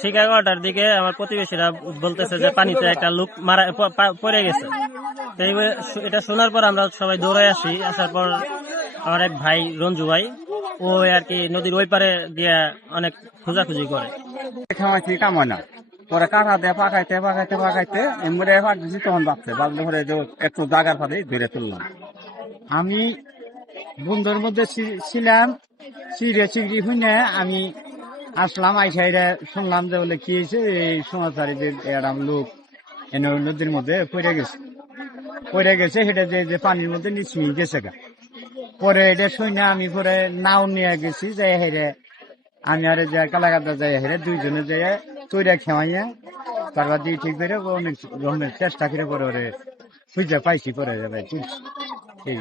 ঠিক এগারোটার দিকে আমার প্রতিবেশীরা বলতেছে যে পানিতে একটা লোক মারা পড়ে গেছে। এটা শোনার পর আমরা সবাই দৌড়ে আসি। আসার পর আমার এক ভাই রঞ্জু ভাই, ও আর কি নদীর ওই পারে গিয়ে অনেক খোঁজাখুঁজি করে। খাওয়াইছি কাময় না? পরে কাটা দিয়ে পাকাইতে পাকাইতে পাকাইতে এমরে পাকতেছি তখন বাঁচছে বাঁচলে পরে একটু জাগার ফাঁদে ধরে তুললাম। আমি বন্ধুর মধ্যে ছিলাম, চিড়ে চিংড়ি শুনে আমি আসলাম আইসাইরে শুনলাম যে বলে কি হয়েছে, এই সমাচারী যে এরম লোক এনে নদীর মধ্যে পড়ে গেছে। পড়ে গেছে, সেটা যে যে পানির মধ্যে নিচে গেছে গা। পরে এটা শুনে আমি পরে নাও নিয়ে গেছি যে হেরে আমি আর যে কালাকাতা যাই হেরে দুইজনে যাই তৈরি খেমাইয়া তারপর দিয়ে ঠিক করে অনেক চেষ্টা করে পরে ওরে খুঁজে পাইছি, পরে যাবে ঠিক এই